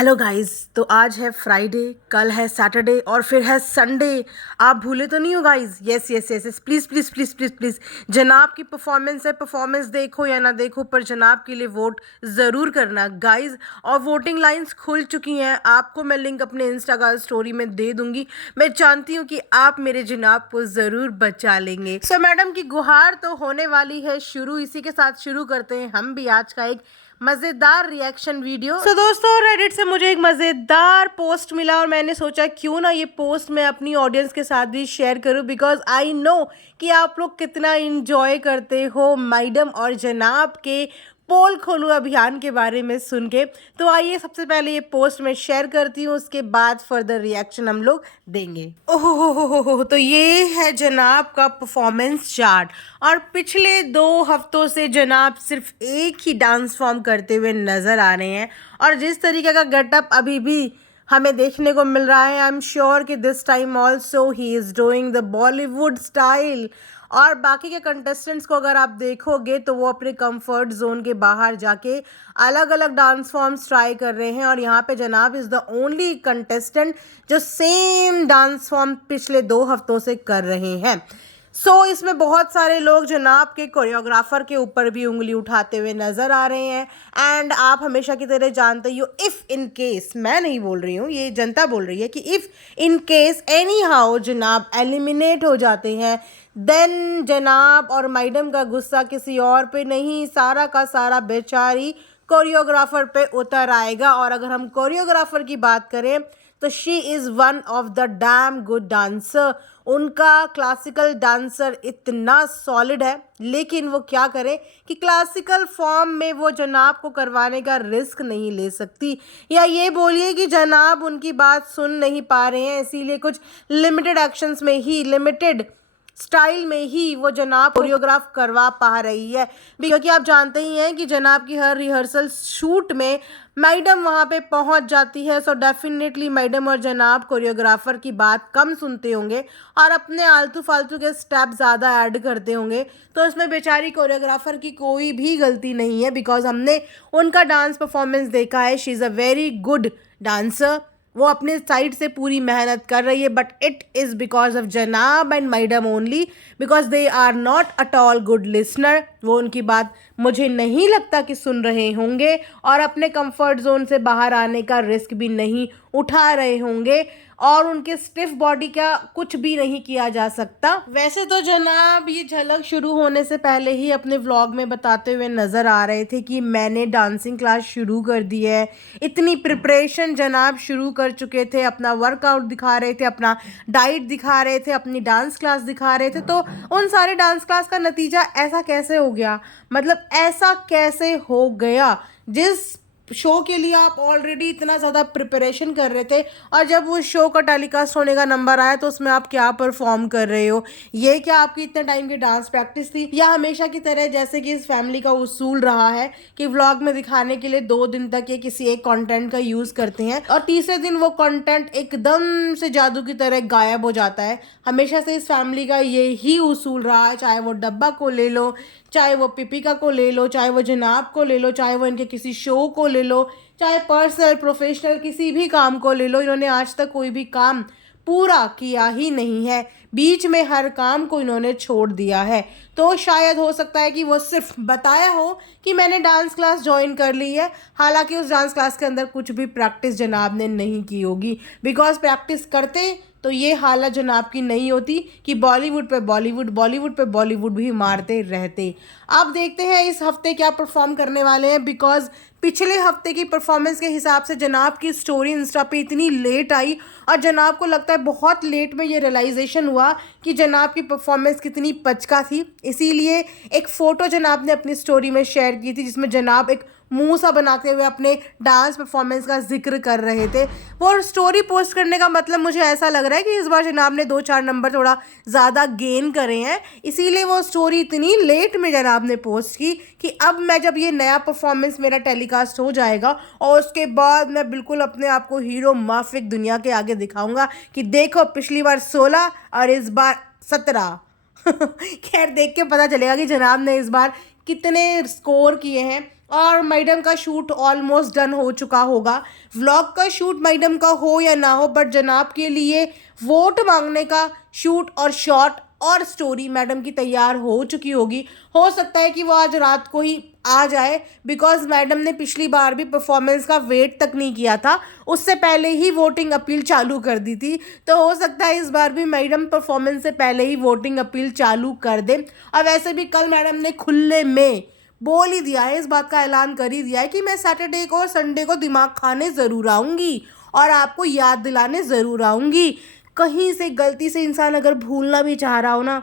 Hello guys. तो आज है फ्राइडे, कल है सैटरडे और फिर है संडे। आप भूले तो नहीं हो guys? Yes yes yes yes, please please please please please, जनाब की परफॉर्मेंस है, परफॉर्मेंस देखो या ना देखो पर जनाब के लिए वोट ज़रूर करना गाइस। और वोटिंग लाइंस खुल चुकी हैं, आपको मैं लिंक अपने इंस्टाग्राम स्टोरी में दे दूंगी। मैं जानती हूँ कि आप मेरे जनाब को ज़रूर बचा लेंगे। सो मैडम की गुहार तो होने वाली है शुरू। इसी के साथ शुरू करते हैं हम भी आज का एक मजेदार रिएक्शन वीडियो। दोस्तों, रेडिट से मुझे एक मजेदार पोस्ट मिला और मैंने सोचा क्यों ना ये पोस्ट मैं अपनी ऑडियंस के साथ भी शेयर करूं, बिकॉज आई नो कि आप लोग कितना इंजॉय करते हो मैडम और जनाब के पोल खोलो अभियान के बारे में सुन के। तो आइए सबसे पहले ये पोस्ट मैं शेयर करती हूँ, उसके बाद फर्दर रिएक्शन हम लोग देंगे। ओहो हो, तो ये है जनाब का परफॉर्मेंस चार्ट। और पिछले 2 हफ्तों से जनाब सिर्फ एक ही डांस फॉर्म करते हुए नजर आ रहे हैं और जिस तरीके का गेटअप अभी भी हमें देखने को मिल रहा है, आई एम श्योर कि this time also he is doing the Bollywood style. और बाकी के कंटेस्टेंट्स को अगर आप देखोगे तो वो अपने कंफर्ट जोन के बाहर जाके अलग अलग डांस फॉर्म्स ट्राई कर रहे हैं और यहाँ पे जनाब इज़ द ओनली कंटेस्टेंट जो सेम डांस फॉर्म पिछले 2 हफ्तों से कर रहे हैं। इसमें बहुत सारे लोग जनाब के कोरियोग्राफर के ऊपर भी उंगली उठाते हुए नज़र आ रहे हैं। एंड आप हमेशा की तरह जानते ही हो, इफ़ इन केस, मैं नहीं बोल रही हूँ, ये जनता बोल रही है कि if in case any how जनाब एलिमिनेट हो जाते हैं, देन जनाब और मैडम का गुस्सा किसी और पे नहीं, सारा का सारा बेचारी कोरियोग्राफर पे उतर आएगा। और अगर हम कोरियोग्राफर की बात करें तो she is one of the damn good dancer. उनका क्लासिकल डांसर इतना सॉलिड है, लेकिन वो क्या करें कि क्लासिकल फॉर्म में वो जनाब को करवाने का रिस्क नहीं ले सकती, या ये बोलिए कि जनाब उनकी बात सुन नहीं पा रहे हैं, इसीलिए कुछ लिमिटेड एक्शंस में ही, लिमिटेड स्टाइल में ही वो जनाब कोरियोग्राफ करवा पा रही है। क्योंकि आप जानते ही हैं कि जनाब की हर रिहर्सल शूट में मैडम वहाँ पे पहुँच जाती है। सो डेफिनेटली मैडम और जनाब कोरियोग्राफर की बात कम सुनते होंगे और अपने आलतू फालतू के स्टेप ज़्यादा ऐड करते होंगे। तो इसमें बेचारी कोरियोग्राफर की कोई भी गलती नहीं है, बिकॉज हमने उनका डांस परफॉर्मेंस देखा है। She is a very good dancer, वो अपने साइड से पूरी मेहनत कर रही है, but it is because of जनाब and madam only, because they are not at all good listener. वो उनकी बात मुझे नहीं लगता कि सुन रहे होंगे और अपने कंफर्ट जोन से बाहर आने का रिस्क भी नहीं उठा रहे होंगे, और उनके स्टिफ बॉडी का कुछ भी नहीं किया जा सकता। वैसे तो जनाब ये झलक शुरू होने से पहले ही अपने व्लॉग में बताते हुए नज़र आ रहे थे कि मैंने डांसिंग क्लास शुरू कर दी है। इतनी प्रिपरेशन जनाब शुरू कर चुके थे, अपना वर्कआउट दिखा रहे थे, अपना डाइट दिखा रहे थे, अपनी डांस क्लास दिखा रहे थे। तो उन सारे डांस क्लास का नतीजा ऐसा कैसे हो गया? मतलब ऐसा कैसे हो गया जिस शो के लिए आप ऑलरेडी इतना ज़्यादा प्रिपरेशन कर रहे थे, और जब वो शो का टेलीकास्ट होने का नंबर आया तो उसमें आप क्या परफॉर्म कर रहे हो? ये क्या आपकी इतने टाइम की डांस प्रैक्टिस थी, या हमेशा की तरह जैसे कि इस फैमिली का उसूल रहा है कि व्लॉग में दिखाने के लिए 2 दिन तक ये किसी एक कंटेंट का यूज़ करते हैं और तीसरे दिन वो कंटेंट एकदम से जादू की तरह गायब हो जाता है? हमेशा से इस फैमिली का यही उसूल रहा है, चाहे वो डब्बा को ले लो, चाहे वो पिपिका को ले लो, चाहे वो जनाब को ले लो, चाहे वो इनके किसी शो को ले लो, चाहे पर्सनल प्रोफेशनल किसी भी काम को ले लो, इन्होंने आज तक कोई भी काम पूरा किया ही नहीं है। बीच में हर काम को इन्होंने छोड़ दिया है। तो शायद हो सकता है कि वो सिर्फ बताया हो कि मैंने डांस क्लास ज्वाइन कर ली है, हालांकि उस डांस क्लास के अंदर कुछ भी प्रैक्टिस जनाब ने नहीं की होगी, बिकॉज प्रैक्टिस करते तो ये हालत जनाब की नहीं होती कि बॉलीवुड पे बॉलीवुड, बॉलीवुड पे बॉलीवुड भी मारते रहते। अब देखते हैं इस हफ्ते क्या परफॉर्म करने वाले हैं, बिकॉज पिछले हफ्ते की परफॉर्मेंस के हिसाब से जनाब की स्टोरी इंस्टा पे इतनी लेट आई और जनाब को लगता है बहुत लेट में ये रियलाइजेशन हुआ कि जनाब की परफॉर्मेंस कितनी पचका थी। इसीलिए एक फ़ोटो जनाब ने अपनी स्टोरी में शेयर की थी जिसमें जनाब एक मुंह सा बनाते हुए अपने डांस परफॉर्मेंस का जिक्र कर रहे थे। वो स्टोरी पोस्ट करने का मतलब मुझे ऐसा लग रहा है कि इस बार जनाब ने 2-4 नंबर थोड़ा ज़्यादा गेन करे हैं, इसीलिए वो स्टोरी इतनी लेट में जनाब ने पोस्ट की कि अब मैं जब ये नया परफॉर्मेंस मेरा टेलीकास्ट हो जाएगा और उसके बाद मैं बिल्कुल अपने आप को हीरो माफिक दुनिया के आगे दिखाऊंगा कि देखो पिछली बार 16 और इस बार 17। खैर देख के पता चलेगा कि जनाब ने इस बार कितने स्कोर किए हैं और मैडम का शूट ऑलमोस्ट डन हो चुका होगा। व्लॉग का शूट मैडम का हो या ना हो, बट जनाब के लिए वोट मांगने का शूट और शॉट और स्टोरी मैडम की तैयार हो चुकी होगी। हो सकता है कि वो आज रात को ही आ जाए, बिकॉज मैडम ने पिछली बार भी परफॉर्मेंस का वेट तक नहीं किया था, उससे पहले ही वोटिंग अपील चालू कर दी थी। तो हो सकता है इस बार भी मैडम परफॉर्मेंस से पहले ही वोटिंग अपील चालू कर दे। और वैसे भी कल मैडम ने खुले में बोल ही दिया है, इस बात का ऐलान कर ही दिया है कि मैं सैटरडे को और संडे को दिमाग खाने ज़रूर आऊँगी और आपको याद दिलाने ज़रूर आऊँगी। कहीं से गलती से इंसान अगर भूलना भी चाह रहा हो ना,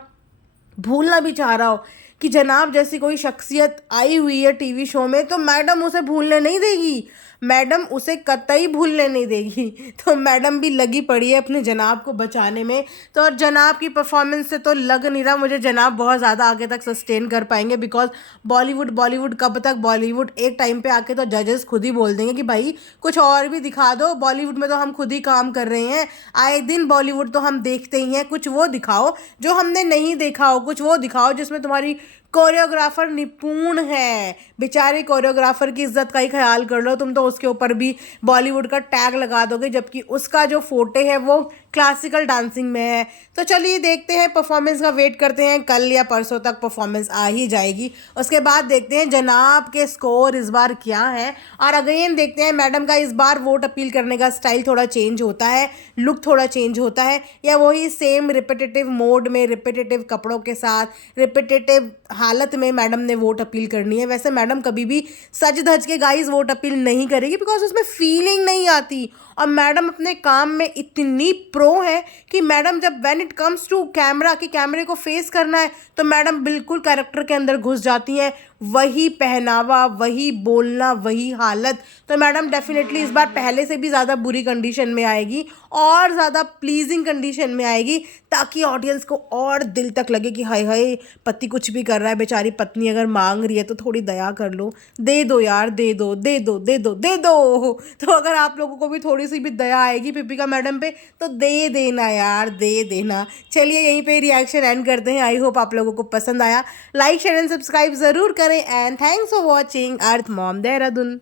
भूलना भी चाह रहा हो कि जनाब जैसी कोई शख्सियत आई हुई है टीवी शो में, तो मैडम उसे भूलने नहीं देगी, मैडम उसे कतई भूलने नहीं देगी। तो मैडम भी लगी पड़ी है अपने जनाब को बचाने में। तो और जनाब की परफॉर्मेंस से तो लग नहीं रहा मुझे जनाब बहुत ज़्यादा आगे तक सस्टेन कर पाएंगे, बिकॉज बॉलीवुड बॉलीवुड कब तक बॉलीवुड, एक टाइम पे आके तो जजेस खुद ही बोल देंगे कि भाई कुछ और भी दिखा दो, बॉलीवुड में तो हम खुद ही काम कर रहे हैं, आए दिन बॉलीवुड तो हम देखते ही हैं, कुछ वो दिखाओ जो हमने नहीं देखा हो, कुछ वो दिखाओ जिसमें तुम्हारी कोरियोग्राफर निपुण है। बेचारे कोरियोग्राफर की इज्जत का ही ख्याल कर लो, तुम तो उसके ऊपर भी बॉलीवुड का टैग लगा दोगे, जबकि उसका जो फोटे है वो क्लासिकल डांसिंग में है। तो चलिए देखते हैं, परफॉर्मेंस का वेट करते हैं, कल या परसों तक परफॉर्मेंस आ ही जाएगी। उसके बाद देखते हैं जनाब के स्कोर इस बार क्या है, और अगेन देखते हैं मैडम का इस बार वोट अपील करने का स्टाइल थोड़ा चेंज होता है, लुक थोड़ा चेंज होता है, या वही सेम रिपीटेटिव मोड में रिपीटेटिव कपड़ों के साथ रिपीटेटिव हालत में मैडम ने वोट अपील करनी है। वैसे मैडम कभी भी सज धज के गाइस वोट अपील नहीं करेगी, बिकॉज उसमें फीलिंग नहीं आती। और मैडम अपने काम में इतनी प्रो है कि मैडम जब when it comes to camera, कि कैमरे को फेस करना है, तो मैडम बिल्कुल कैरेक्टर के अंदर घुस जाती हैं। वही पहनावा, वही बोलना, वही हालत। तो मैडम डेफिनेटली इस बार पहले से भी ज़्यादा बुरी कंडीशन में आएगी और ज़्यादा प्लीजिंग कंडीशन में आएगी, ताकि ऑडियंस को और दिल तक लगे कि हाय हाय पति कुछ भी कर रहा है, बेचारी पत्नी अगर मांग रही है तो थोड़ी दया कर लो, दे दो यार, दे दो दे दो दे दो दे दो। तो अगर आप लोगों को भी थोड़ी सी भी दया आएगी पिपिका मैडम पे, तो दे देना यार, दे देना। चलिए यहीं पे रिएक्शन एंड करते हैं। आई होप आप लोगों को पसंद आया। लाइक शेयर एंड सब्सक्राइब ज़रूर करें, and thanks for watching earth mom Dehradun.